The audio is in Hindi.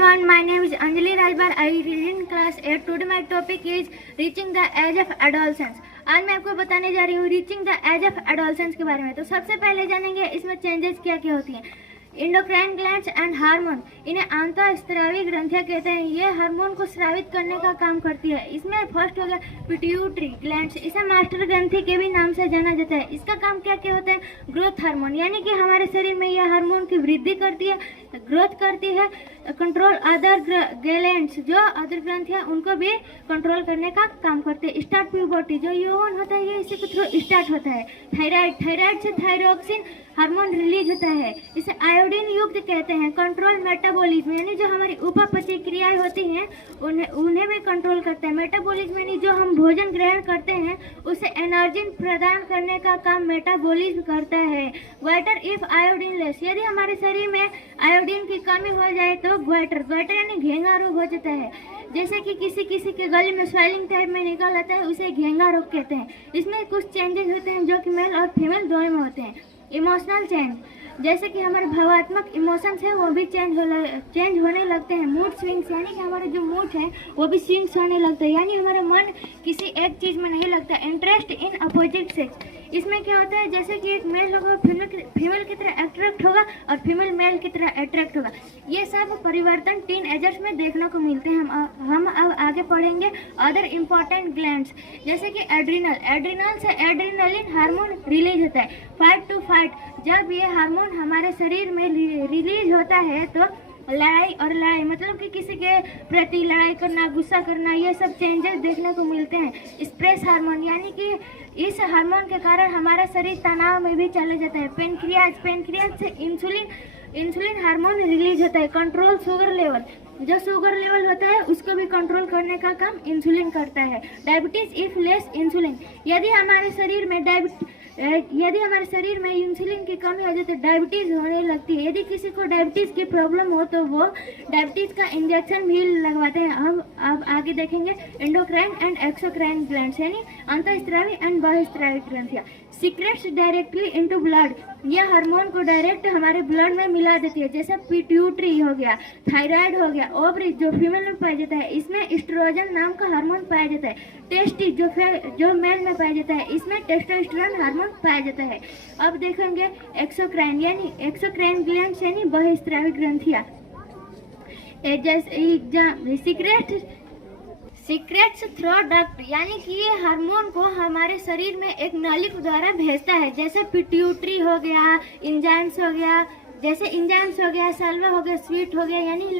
everyone, my name is Anjali Rajbar. I read in class 8. Today my topic is reaching the age of adolescence. आज मैं आपको बताने जा रही हूँ reaching the age of adolescence के बारे में। तो सबसे पहले जानेंगे इसमें चेंजेस क्या क्या होती हैं। इंडोक्राइन ग्लैंड्स एंड हार्मोन, इन्हें आंतःस्रावी ग्रंथियां कहते हैं। ये हार्मोन को स्रावित करने का काम करती है। इसमें फर्स्ट हो गया पिट्यूटरी ग्लैंड्स, इसे मास्टर ग्रंथि के भी नाम से जाना जाता है। इसका काम क्या क्या होता है? ग्रोथ हार्मोन, यानी कि हमारे शरीर में यह हार्मोन की वृद्धि करती है, ग्रोथ करती है। कंट्रोल अदर ग्लैंड्स, जो अदर ग्रंथियां उनको भी कंट्रोल करने का काम करते हैं। स्टार्ट प्यूबर्टी, जो यौवन होता है ये इसी के थ्रू स्टार्ट होता है। थायराइड से थायरोक्सिन हार्मोन रिलीज होता है, इसे आयोडीन युक्त कहते हैं। कंट्रोल मेटाबॉलिज्म, यानी जो हमारी उपापचय क्रियाएं होती हैं उन्हें भी कंट्रोल करता है। मेटाबॉलिज्म यानी जो हम भोजन ग्रहण करते हैं उसे एनर्जी प्रदान करने का काम मेटाबॉलिज्म करता है। ग्वाइटर इफ आयोडीन लेस, यदि हमारे शरीर में आयोडीन की कमी हो जाए तो ग्वाइटर यानी घेंगा रोग हो जाता है। जैसे कि किसी के गले में स्वेलिंग टाइप में निकल आता है, उसे घेंगा रोग कहते हैं। इसमें कुछ चेंजेस होते हैं जो कि मेल और फीमेल दोनों में होते हैं। इमोशनल चेंज, जैसे कि हमारे भावात्मक इमोशंस है वो भी चेंज होने लगते हैं। मूड स्विंग्स, यानी कि हमारे जो मूड है वो भी स्विंग्स होने लगता है, यानी हमारा मन किसी एक चीज़ में नहीं लगता। इंटरेस्ट इन अपोजिट सेक्स, इसमें क्या होता है जैसे कि एक मेल होगा फीमेल की तरह अट्रैक्ट होगा और फीमेल मेल की तरह अट्रैक्ट होगा। ये सब परिवर्तन टीन एजर्स में देखने को मिलते हैं। हम अब आगे पढ़ेंगे अदर इम्पॉर्टेंट ग्लैंड्स, जैसे कि एड्रिनल से एड्रिनलिन हार्मोन रिलीज होता है। फाइट टू फाइट, जब ये हार्मोन हमारे शरीर में रिलीज होता है तो लड़ाई मतलब कि किसी के प्रति लड़ाई करना, गुस्सा करना, ये सब चेंजेस देखने को मिलते हैं। स्ट्रेस हार्मोन, यानी कि इस हार्मोन के कारण हमारा शरीर तनाव में भी चले जाता है। पेनक्रियाज से इंसुलिन हार्मोन रिलीज होता है। कंट्रोल शुगर लेवल, जो शुगर लेवल होता है उसको भी कंट्रोल करने का काम इंसुलिन करता है। डायबिटीज इफ लेस इंसुलिन, यदि हमारे शरीर में इंसुलिन की कमी हो जाए तो डायबिटीज होने लगती है। यदि किसी को डायबिटीज की प्रॉब्लम हो तो वो डायबिटीज का इंजेक्शन भी लगवाते हैं। हम अब आगे देखेंगे एंडोक्राइन एंड एक्सोक्राइन ग्लैंड्स, यानी अंतःस्रावी एंड बहिःस्रावी ग्रंथियां। सीक्रेट्स डायरेक्टली इनटू ब्लड, यह हार्मोन को डायरेक्ट हमारे ब्लड में मिला देती है। जैसे पिट्यूटरी हो गया, थायराइड हो गया, ओवरी जो फीमेल में पाया जाता है इसमें एस्ट्रोजन नाम का हार्मोन पाया जाता है। टेस्टी जो मेल में पाया जाता है इसमें टेस्टोस्टेरोन हार्मोन पाया जाता है। अब देखेंगे एक्सोक्राइन ग्लैंड्स यानी बहिःस्रावी ग्रंथियां। सीक्रेट्स थ्रू डक्ट, यानी कि ये हार्मोन को हमारे शरीर में एक नली के द्वारा भेजता है। जैसे पिट्यूटरी हो गया, इंजाइम्स हो गया, सल्वा हो गया, स्वीट हो गया, यानी